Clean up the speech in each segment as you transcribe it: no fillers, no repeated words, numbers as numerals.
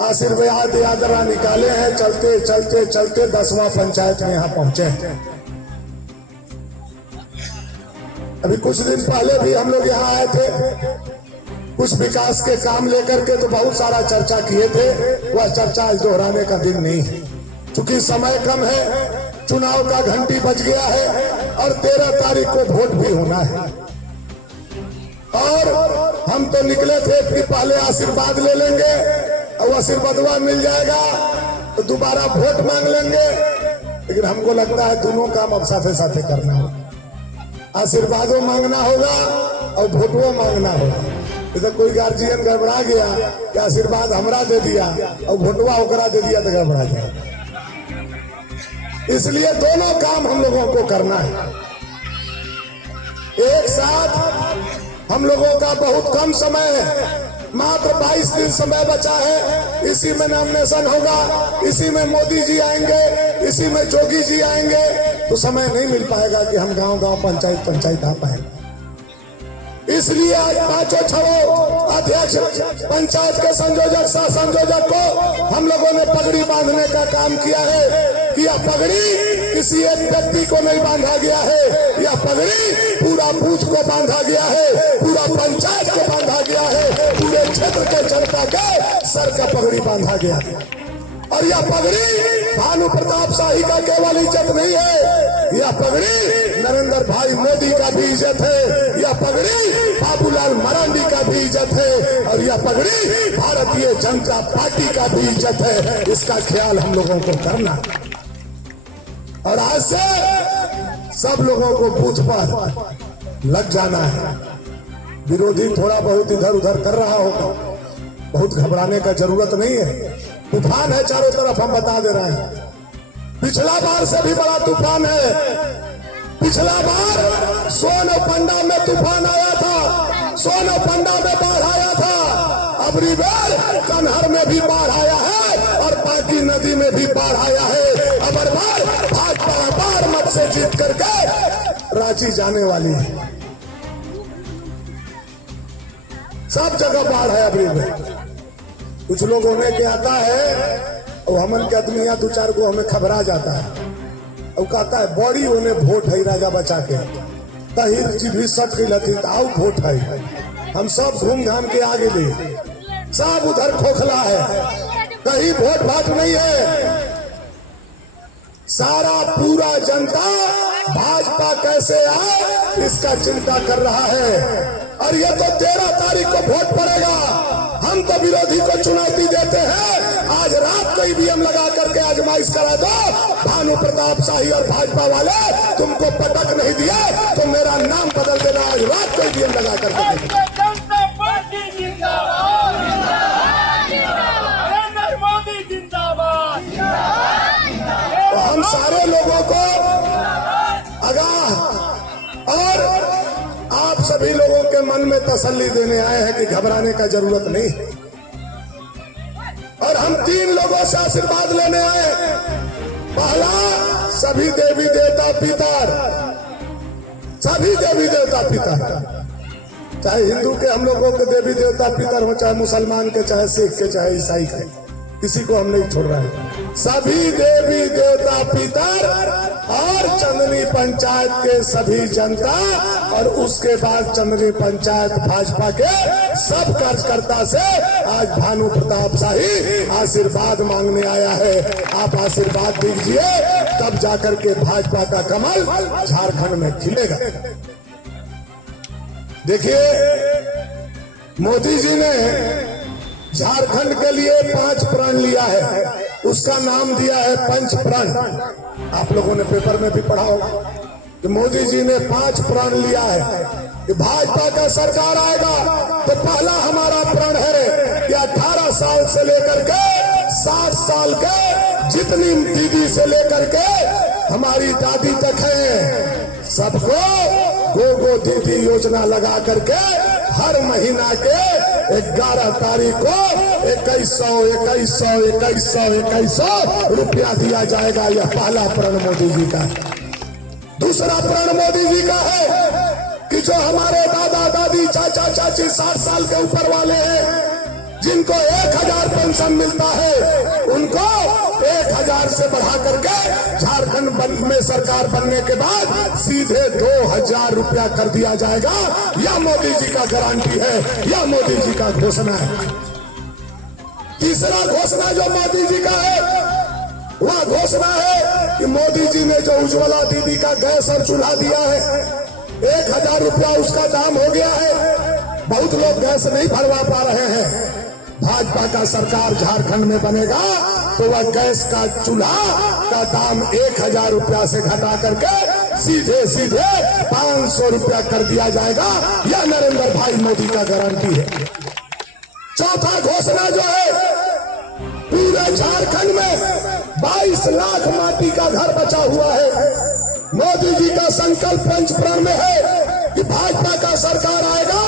आशीर्वाद यात्रा निकाले हैं, चलते चलते चलते 10वां पंचायत में यहाँ पहुंचे हैं। अभी कुछ दिन पहले भी हम लोग यहाँ आए थे, कुछ विकास के काम लेकर के तो बहुत सारा चर्चा किए थे। वह चर्चा आज दोहराने का दिन नहीं है, क्योंकि समय कम है, चुनाव का घंटी बज गया है और 13 तारीख को वोट भी होना है। और हम तो निकले थे कि पहले आशीर्वाद ले लेंगे और आशीर्वादवा मिल जाएगा तो दोबारा वोट मांग लेंगे, लेकिन हमको लगता है दोनों काम अब साथे साथे करना होगा। आशीर्वादों मांगना होगा और वोटों मांगना होगा। तो कोई गार्जियन गड़बड़ा गया कि आशीर्वाद हमरा दे दिया और वोटवा ओकरा दे दिया तो गड़बड़ा गया। इसलिए दोनों काम हम लोगों को करना है एक साथ। हम लोगों का बहुत कम समय है, मात्र 22 दिन समय बचा है। इसी में नॉमिनेशन होगा, इसी में मोदी जी आएंगे, इसी में जोगी जी आएंगे, तो समय नहीं मिल पाएगा कि हम गांव गांव पंचायत पंचायत आ पाएंगे। इसलिए आज 5-6 अध्यक्ष पंचायत के संयोजक सह संयोजक को हम लोगों ने पगड़ी बांधने का काम किया है कि यह पगड़ी किसी एक व्यक्ति को नहीं बांधा गया है, यह पगड़ी पूरा बूथ को बांधा गया है, पूरा पंचायत को बांधा गया है, पूरे क्षेत्र के जनता के सर का पगड़ी बांधा गया है। और यह पगड़ी भानु प्रताप शाही का केवल इज्जत नहीं है, यह पगड़ी नरेंद्र भाई मोदी का भी इज्जत है, यह पगड़ी बाबूलाल मरांडी का भी इज्जत है, और यह पगड़ी भारतीय जनता पार्टी का भी इज्जत है। इसका ख्याल हम लोगों को करना। और आज से सब लोगों को बूथ पर लग जाना है। विरोधी थोड़ा बहुत इधर उधर कर रहा होगा, बहुत घबराने का जरूरत नहीं है। तूफान है चारों तरफ, हम बता दे रहे हैं। पिछला बार से भी बड़ा तूफान है। पिछला बार सोनपंडा में तूफान आया था, सोनपंडा में बाढ़ आया था। अब बार कन्हर में भी बाढ़ आया है और बाकी नदी में भी बाढ़ आया है। अब बार भाजपा बार मत से जीत करके रांची जाने वाली है। सब जगह बाढ़ है। अबरी में कुछ लोग होने के आता है और हमन के आदमी यहाँ 2-4 को हमें खबरा जाता है और कहता है बड़ी होने वोट है राजा बचा के तहिर जी भी सट गई आओ वोट है। हम सब घूम घाम के आगे ले, सब उधर खोखला है, कहीं वोट भाट नहीं है। सारा पूरा जनता भाजपा कैसे आए इसका चिंता कर रहा है। और ये तो 13 तारीख को वोट पड़ेगा। हम तो विरोधी को चुनौती देते हैं, आज रात को ईवीएम लगा करके आजमाइश करा दो। भानु प्रताप शाही और भाजपा वाले तुमको पटक नहीं दिया तो मेरा नाम बदल देना, आज रात को ईवीएम लगा करके। तो हम सारे लोगों को आगाह और आप सभी लोगों के मन में तसल्ली देने आए हैं कि घबराने का जरूरत नहीं। और हम 3 लोगों से आशीर्वाद लेने आए। पहला, सभी देवी देवता पितर, सभी देवी देवता पितर, चाहे हिंदू के हम लोगों के देवी देवता पितर हो, चाहे मुसलमान के, चाहे सिख के, चाहे ईसाई के, किसी को हम नहीं छोड़ रहे हैं। सभी देवी देवता पितर और चंदनी पंचायत के सभी जनता और उसके बाद चंदनी पंचायत भाजपा के सब कार्यकर्ता से आज भानु प्रताप शाही आशीर्वाद मांगने आया है। आप आशीर्वाद दीजिए, तब जाकर के भाजपा का कमल झारखंड में खिलेगा। देखिए, मोदी जी ने झारखंड के लिए 5 प्रण लिया है, उसका नाम दिया है पंच प्रण। आप लोगों ने पेपर में भी पढ़ा होगा कि मोदी जी ने 5 प्रण लिया है कि भाजपा का सरकार आएगा तो पहला हमारा प्रण है कि 18 साल से लेकर के 60 साल के जितनी दीदी से लेकर के हमारी दादी तक है, सबको गो दीदी योजना लगा करके हर महीना के 11 तारीख को 2100 रुपया दिया जाएगा। यह पहला प्रण मोदी जी का है। दूसरा प्रण मोदी जी का है कि जो हमारे दादा दादी चाचा चाची 60 साल के ऊपर वाले हैं, जिनको 1000 पेंशन मिलता है उनको 1000 से बढ़ा करके झारखंड में सरकार बनने के बाद सीधे 2000 रुपया कर दिया जाएगा। यह मोदी जी का गारंटी है, यह मोदी जी का घोषणा है। तीसरा घोषणा जो मोदी जी का है वह घोषणा है कि मोदी जी ने जो उज्ज्वला दीदी का गैस और चूल्हा दिया है 1000 रुपया उसका दाम हो गया है। बहुत लोग गैस नहीं भरवा पा रहे हैं। भाजपा का सरकार झारखंड में बनेगा तो वह गैस का चूल्हा का दाम 1000 रुपया से घटा करके सीधे सीधे 500 रुपया कर दिया जाएगा। यह नरेंद्र भाई मोदी का गारंटी है। चौथा घोषणा जो है, पूरे झारखंड में 22 लाख माटी का घर बचा हुआ है। मोदी जी का संकल्प पंचप्रण में है कि भाजपा का सरकार आएगा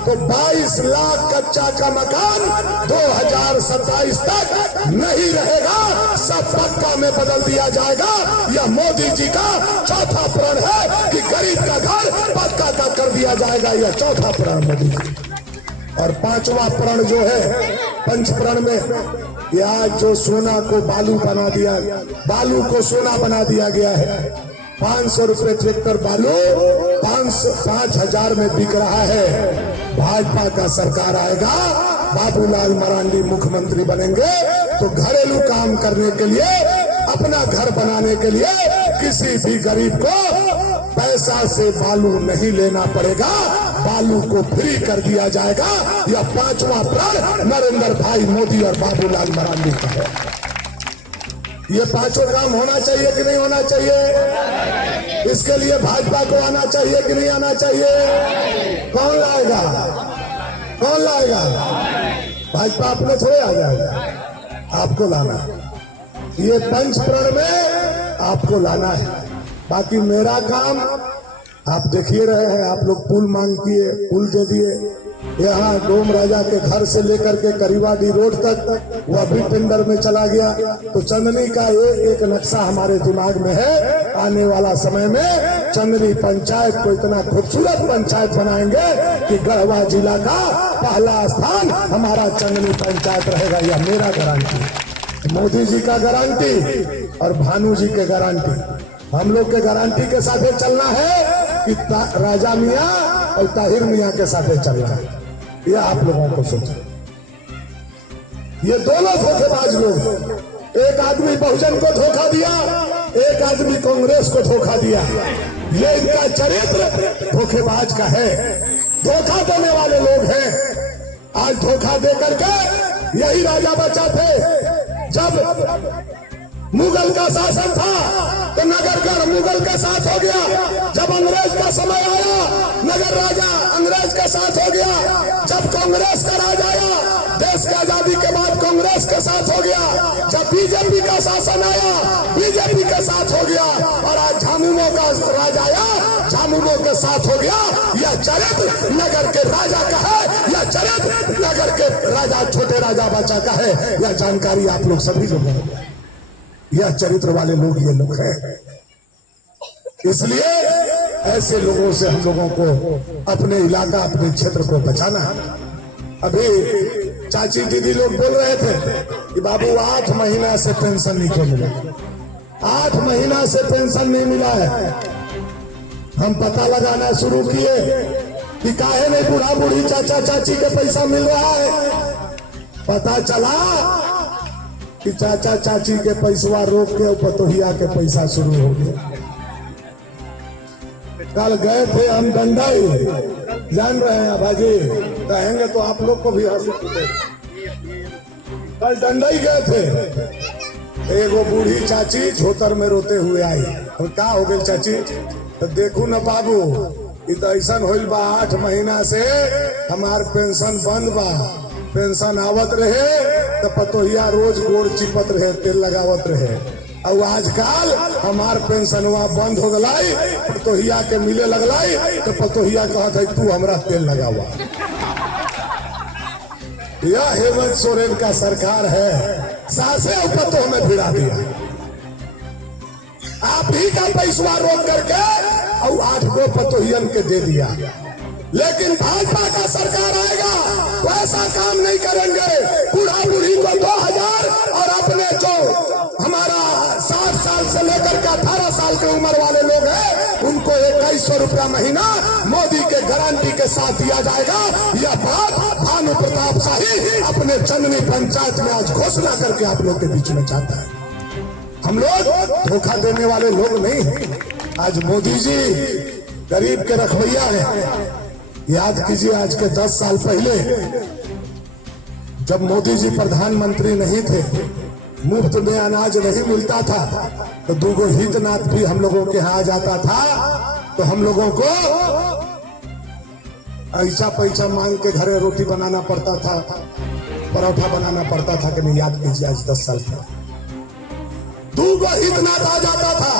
तो 22 लाख कच्चा का मकान 2027 तक नहीं रहेगा, सब पक्का में बदल दिया जाएगा। यह मोदी जी का चौथा प्रण है कि गरीब का घर पक्का का कर दिया जाएगा। यह चौथा प्रण मोदी जी। और पांचवा प्रण जो है पंचप्रण में, यह जो सोना को बालू बना दिया, बालू को सोना बना दिया गया है। 500 रुपए ट्रैक्टर बालू 5000 में बिक रहा है। भाजपा का सरकार आएगा, बाबूलाल मरांडी मुख्यमंत्री बनेंगे तो घरेलू काम करने के लिए, अपना घर बनाने के लिए किसी भी गरीब को पैसा से बालू नहीं लेना पड़ेगा, बालू को फ्री कर दिया जाएगा। यह पांचवा प्रण नरेंद्र भाई मोदी और बाबूलाल मरांडी का है। ये पांचों काम होना चाहिए कि नहीं होना चाहिए? इसके लिए भाजपा को आना चाहिए कि नहीं आना चाहिए? कौन लाएगा? कौन लाएगा? भाजपा अपने थोड़े आ जाएगा, आपको लाना। ये पंचप्रण में आपको लाना है। बाकी मेरा काम आप देखिए रहे हैं। आप लोग पुल मांग किए, पुल दे दिए। यहाँ डोम राजा के घर से लेकर के करीवाडी रोड तक वह भी टेंडर में चला गया। तो चंदनी का एक नक्शा हमारे दिमाग में है। आने वाला समय में चंदनी पंचायत को इतना खूबसूरत पंचायत बनाएंगे कि गढ़वा जिला का पहला स्थान हमारा चंदनी पंचायत रहेगा। यह मेरा गारंटी, मोदी जी का गारंटी और भानु जी के गारंटी। हम लोग के गारंटी के साथ चलना है कि राजा मियाँ और ताहिर मियाँ के साथ चलना है। यह आप लोगों को सोचो। ये दोनों धोखेबाज लोग, एक आदमी बहुजन को धोखा दिया, एक आदमी कांग्रेस को धोखा दिया। ये इनका चरित्र धोखेबाज का है। धोखा देने वाले लोग हैं। आज धोखा दे करके यही राजा बचा थे। जब मुगल का शासन था तो नगरगढ़ मुगल के साथ हो गया। जब अंग्रेज का समय आया, नगर राजा अंग्रेज के साथ हो गया। जब कांग्रेस का राज आया, देश की आजादी के बाद कांग्रेस के साथ हो गया। जब बीजेपी का शासन आया, बीजेपी के साथ हो गया। और आज झामुमो का राज आया, झामुमो के साथ हो गया। यह चरित्र नगर के राजा का है, यह चरित्र नगर के राजा छोटे राजा बच्चा का है। यह जानकारी आप लोग सभी लोगों को, यह चरित्र वाले लोग ये लोग हैं। इसलिए ऐसे लोगों से हम लोगों को अपने इलाका, अपने क्षेत्र को बचाना है। अभी चाची दीदी लोग बोल रहे थे कि बाबू 8 महीना से पेंशन नहीं क्यों मिला। 8 महीना से पेंशन नहीं मिला है। हम पता लगाना शुरू किए कि काहे नहीं बूढ़ा बूढ़ी चाचा चाची के पैसा मिल रहा है। पता चला कि चाचा चाची के पैसवा रोक के पतोहिया के पैसा शुरू हो गया। कल गए थे हम डंडाई, जान रहे हैं भाजी, कहेंगे तो आप लोग को भी हंसी। कल डंडाई गए थे, एगो बूढ़ी चाची झोतर में रोते हुए आई। और क्या हो गई चाची? तो देखू न बाबू, तो ऐसा होल बा 8 महीना से हमार पेंशन बंद बा। पेंशन आवत रहे तो पतोहिया रोज गोड़ चिपत रहे, तेल लगावत रहे। और आजकल हमार पेंशनवा बंद हो गलाई, पतोहिया के मिले लगलाई तो पतोहिया कहत है तू हमरा तेल लगावा। यह हेमंत सोरेन का सरकार है। सासे और पतोह में भिड़ा दिया। आप ही का पैसवा रोक करके और 8 गो पतोहियन के दे दिया। लेकिन भाजपा का सरकार आएगा तो ऐसा काम नहीं करेंगे। बूढ़ा बूढ़ी से लेकर के 18 साल के उम्र वाले लोग हैं, उनको 2100 रुपया महीना मोदी के गारंटी के साथ दिया जाएगा। यह बात भानु प्रताप शाही अपने चंदनी पंचायत में आज घोषणा करके आप लोग के बीच में चाहता है। हम लोग धोखा देने वाले लोग नहीं हैं। आज मोदी जी गरीब के रखवैया हैं। याद कीजिए, आज के 10 साल पहले जब मोदी जी प्रधानमंत्री नहीं थे, मुफ्त में अनाज नहीं मिलता था, तो दूगो हितनाथ भी हम लोगों के यहाँ आ जाता था, तो हम लोगों को ऐसा पैसा मांग के घरे रोटी बनाना पड़ता था, परोठा बनाना पड़ता था कि नहीं। याद कीजिए, आज 10 साल पहले दूगो हितनाथ आ जाता था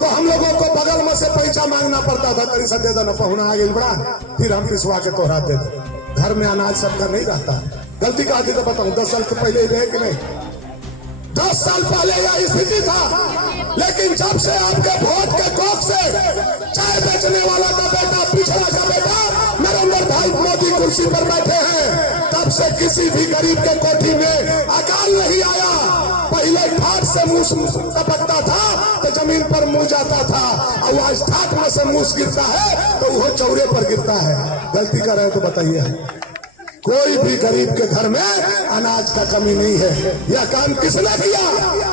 तो हम लोगों को बगल में से पैसा मांगना पड़ता था, कहीं से दे देना, पहुना आ गई बड़ा, फिर हम पिसवा के तोहरा दे दे। घर में अनाज सबका नहीं रहता। गलती का आदि तो बताऊं, 10 साल के पहले ही रहे कि नहीं? 10 साल पहले यह स्थिति था, लेकिन जब से आपके वोट के कोख से चाय बेचने वाला का बेटा, पिछड़ा का बेटा नरेंद्र भाई मोदी कुर्सी पर बैठे हैं, तब से किसी भी गरीब के कोठी में अकाल नहीं आया। पहले ठाट से मूस टपकता था तो जमीन पर मुंह जाता था, और आज ठाट में से मूस गिरता है तो वो चौरे पर गिरता है। गलती कर रहे तो बताइए। कोई भी गरीब के घर में अनाज का कमी नहीं है। यह काम किसने किया?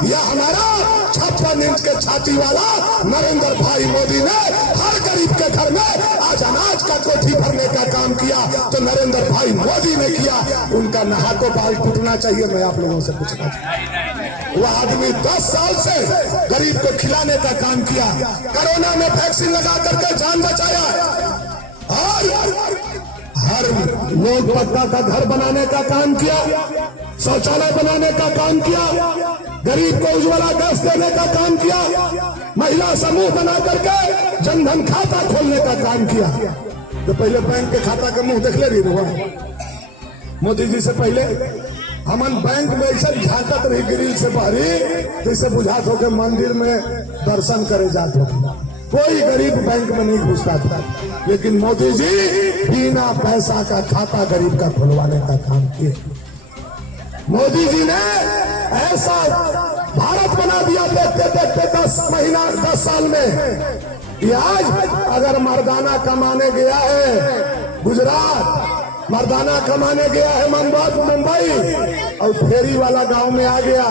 यह हमारा 56 इंच के छाती वाला नरेंद्र भाई मोदी ने हर गरीब के घर में आज अनाज का कोठी भरने का काम किया, तो नरेंद्र भाई मोदी ने किया। उनका नहाको बाल टूटना चाहिए। मैं आप लोगों से पूछना चाहता, वह आदमी 10 साल से गरीब को खिलाने का काम किया, कोरोना में वैक्सीन लगा करके जान बचाया, और हर लोग पक्का का घर बनाने का काम किया, शौचालय बनाने का काम किया, गरीब को उज्ज्वला गैस देने का काम किया, महिला समूह बना करके जनधन खाता खोलने का काम किया। तो पहले बैंक के खाता का मुंह देख ले रही हुआ मोदी जी से पहले हमन बैंक में ऐसा झांकत रही ग्रिल से बाहरी, जैसे बुझात हो के मंदिर में दर्शन करे जाते हो। कोई गरीब बैंक में नहीं घुसता था, लेकिन मोदी जी बिना पैसा का खाता गरीब का खुलवाने का काम किए। मोदी जी ने ऐसा भारत बना दिया देखते देखते 10 साल में कि आज अगर मर्दाना कमाने गया है गुजरात, मर्दाना कमाने गया है मुंबई, और फेरी वाला गांव में आ गया,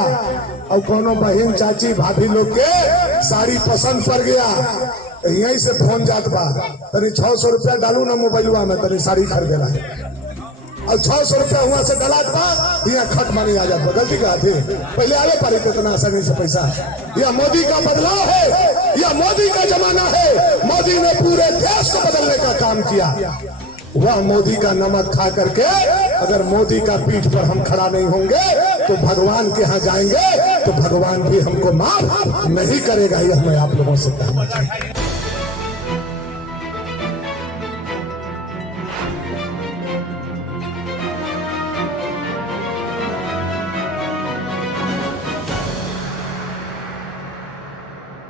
और कोनो बहन चाची भाभी लोग के साड़ी पसंद पड़ गया, यहीं से फोन जात बा, तनी 600 रुपया डालू ना मोबाइलवा में, तनी साड़ी खरीदेला है, और 600 रुपया हुआ से डलात बा, यहाँ खट मानी आ जाता। गलती का थी, पहले आवे पारी इतना आसानी से पैसा। यह मोदी का बदलाव है, यह मोदी का जमाना है। मोदी ने पूरे देश को बदलने का काम किया। वह मोदी का नमक खा करके अगर मोदी का पीठ पर हम खड़ा नहीं होंगे तो भगवान के यहाँ जाएंगे, तो भगवान भी हमको माफ नहीं करेगा। यह मैं आप लोगों से कहना चाहता हूं।